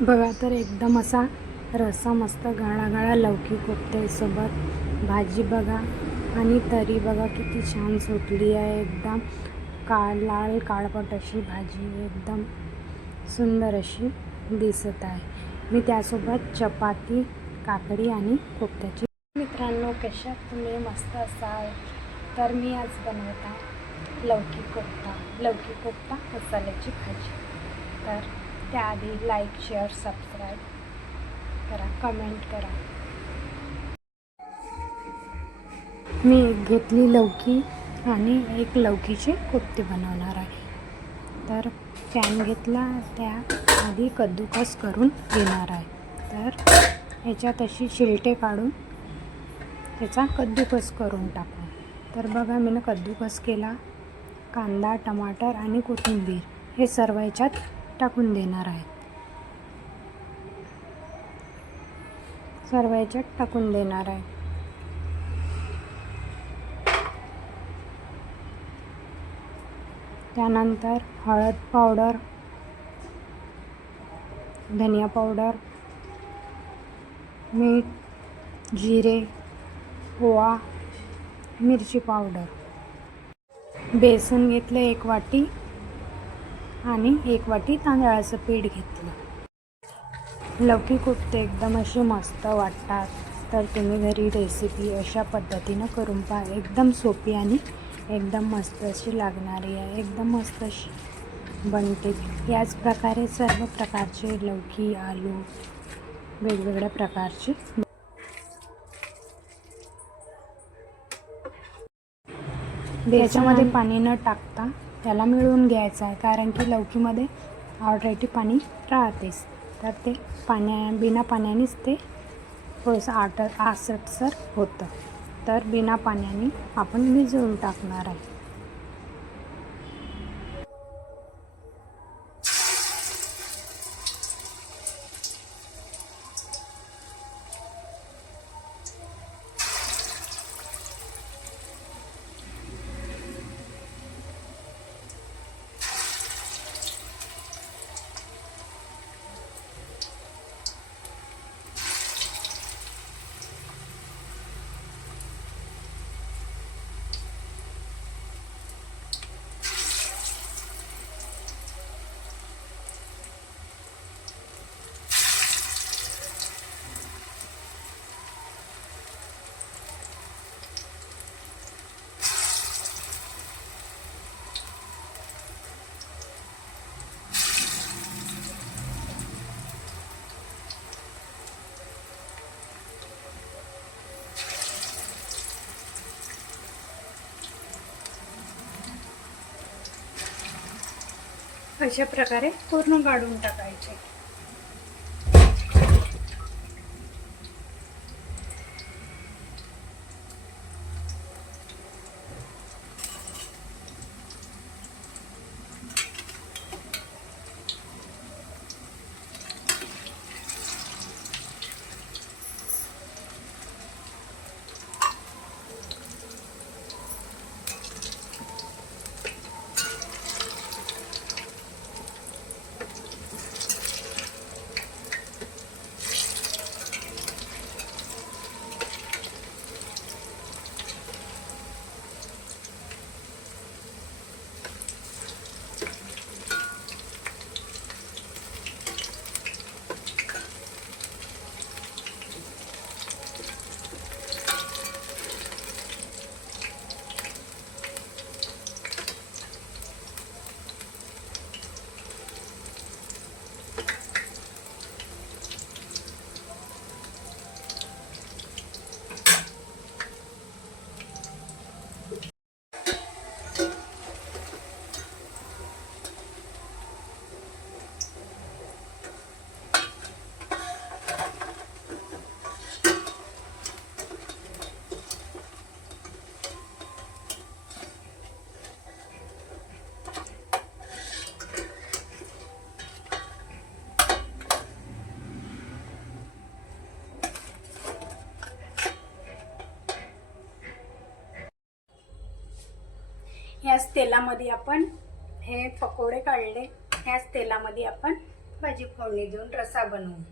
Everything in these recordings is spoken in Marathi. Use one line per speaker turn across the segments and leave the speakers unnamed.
बघा तर एकदम असा रस्सा मस्त गाळा लौकी कोफ्त्यासोबत भाजी बघा. आणि तरी बघा किती छान सुटली आहे. एकदम काळ लाल काळपट अशी भाजी. एकदम सुंदर अशी दिसत आहे. मी त्यासोबत चपाती काकडी आणि कोफ्त्याची. मित्रांनो कशा तुम्ही मस्त असाल? तर मी आज बनवत आहे लौकी कोफ्ता. लौकी कोफ्ता मसाल्याची भाजी. तर त्याआधी लाईक शेअर सबस्क्राईब करा कमेंट करा. मी एक घेतली लौकी आणि एक लौकीची कोफ्ती बनवणार आहे. तर पॅन घेतला त्या आधी कद्दूकस करून घेणार आहे. तर ह्याच्यात अशी शिलटे काढून त्याचा कद्दूकस करून टाकू. तर बघा मी कद्दूकस केला. कांदा टमाटर आणि कोथिंबीर हे सर्व ह्याच्यात टाकून देणार आहेत. सर्व याच्यात टाकून देणार आहे त्यानंतर हळद पावडर धनिया पावडर मीठ जिरे ओवा मिरची पावडर. बेसन घेतलं एक वाटी. आणि एक वाटी तांदळाचं पीठ घेतलं. लौकी कोफ्ते एकदम असे मस्त वाटतात तर तुम्ही घरी रेसिपी अशा पद्धतीनं करून पहा. एकदम सोपी आणि एकदम मस्त अशी लागणारी आहे. एकदम मस्त अशी बनते. याच प्रकारे सर्व प्रकारचे लौकी आलू वेगवेगळ्या प्रकारचे याच्यामध्ये पाणी न टाकता त्याला मिळवून घ्यायचं आहे कारण की लौकीमध्ये ऑलरेडी पाणी राहतेच. तर ते पाण्या बिना पाण्यानेच ते थोडंसं आट आसटसर होतं. तर बिना पाण्याने आपण भिजवून टाकणार आहे. अशा प्रकारे पूर्ण काढून टाकायचे. ह्याच तेलामध्ये आपण हे पकोडे काढले. ह्याच तेलामध्ये आपण भाजी फोडणी देऊन रसा बनवू.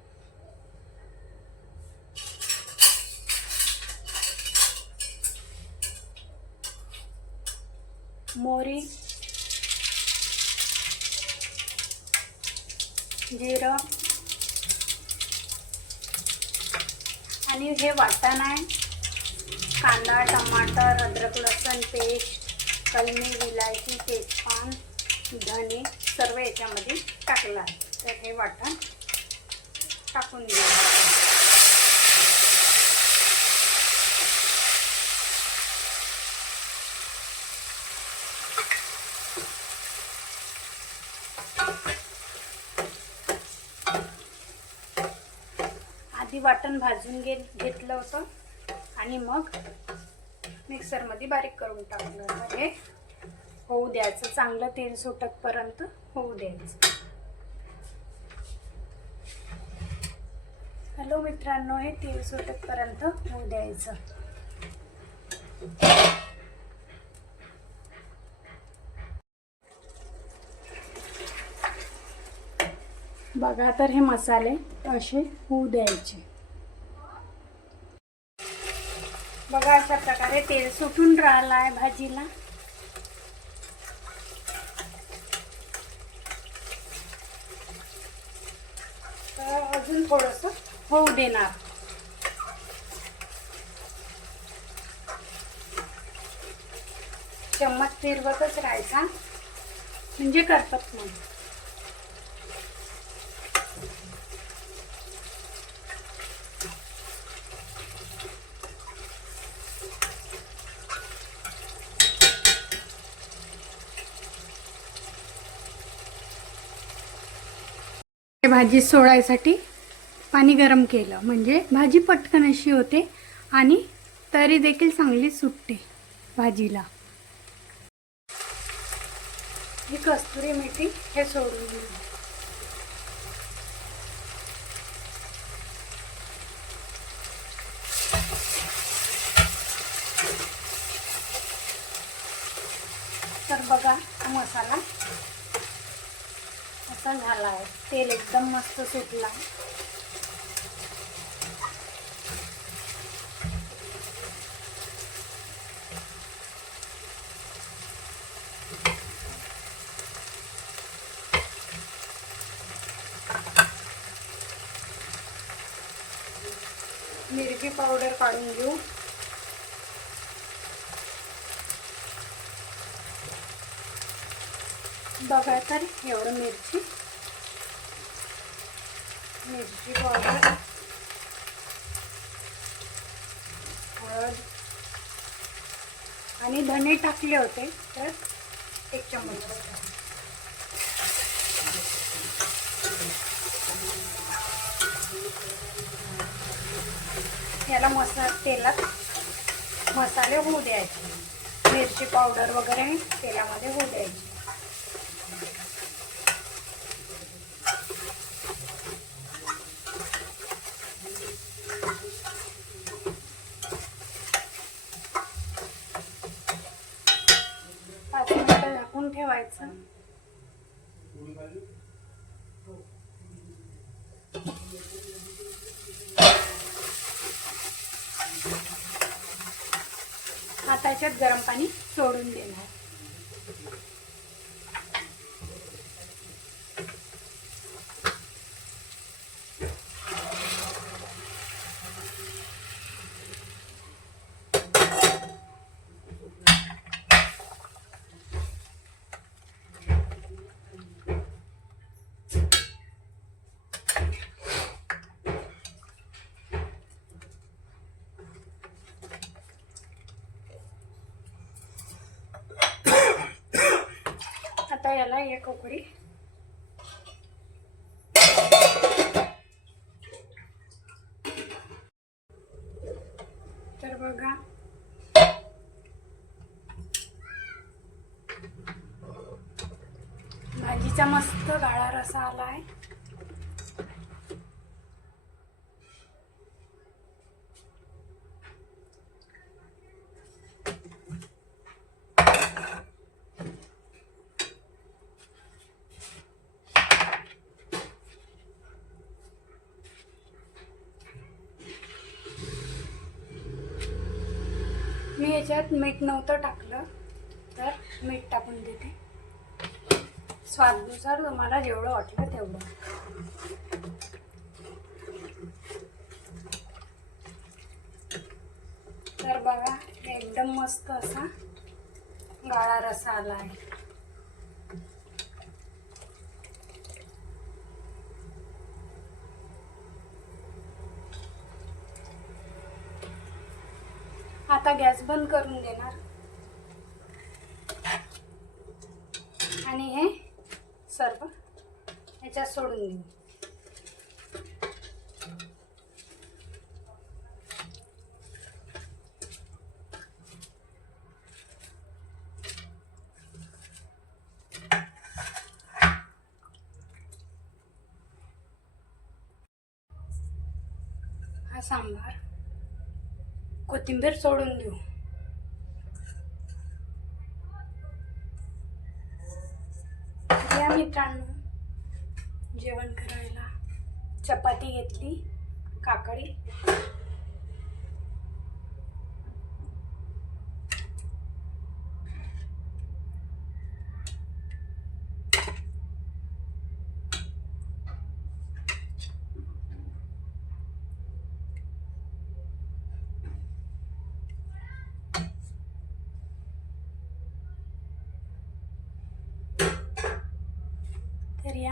मोरी जिरं आणि हे वाटण आहे. कांदा टमाटर अद्रक लसूण पेस्ट कलमी विलायची तेजपान धने सर्व याच्यामध्ये टाकलं आहे. तर हे वाटण टाकून देऊ. आधी वाटण भाजून घे घेतलं होतं. आणि मग मिक्सरमध्ये बारीक करून टाकलं होतं हे होऊ द्यायचं. चांगलं तेल सुटतपर्यंत होऊ द्यायचं. हॅलो मित्रांनो हे तेल सुटतपर्यंत होऊ द्यायचं. बघा तर हे मसाले असे होऊ द्यायचे. बघा अशा प्रकारे तेल सुटून राहिलं आहे भाजीला. तर अजून थोडस होऊ देणार. चम्मच फिरवतच राहायचा. म्हणजे करतात मग भाजी सोडायसाठी पाणी गरम केलं. म्हणजे भाजी पटकन अशी होते आणि तरी देखील चांगली सुटते भाजीला. ही कस्तुरी मेथी हे सोडून दिली. तर बघा मसाला असा झाला आहे तेल एकदम मस्त सुटला. मिरची पावडर काढून घेऊ. बघा तर एवढं मिरची. मिरची पावडर हळद. आणि धने टाकले होते तर एक चम्मच. याला मसा तेलात मसाले होऊ द्यायचे. मिरची पावडर वगैरे तेलामध्ये होऊ द्यायची. पाच मिनिटं झाकून ठेवायचं. आता याच्यात गरम पाणी सोडून देणार. आता याला एक उकडी तर बघा भाजीचा मस्त गाळा रसा आला आहे ह्याच्यात मीठ नव्हतं टाकलं तर मीठ टाकून देते. स्वादनुसार तुम्हाला जेवढं वाटलं तेवढं. तर बघा एकदम मस्त असा गाळा रसा आला आहे. आता गॅस बंद करून देणार. आणि हे सर्व याच्यात सोडून देऊ हा सांबार. कोथिंबीर सोडून देऊ. या मित्रांनो जेवण करायला. चपाती घेतली काकडी.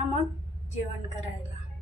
मग जेवण करायला.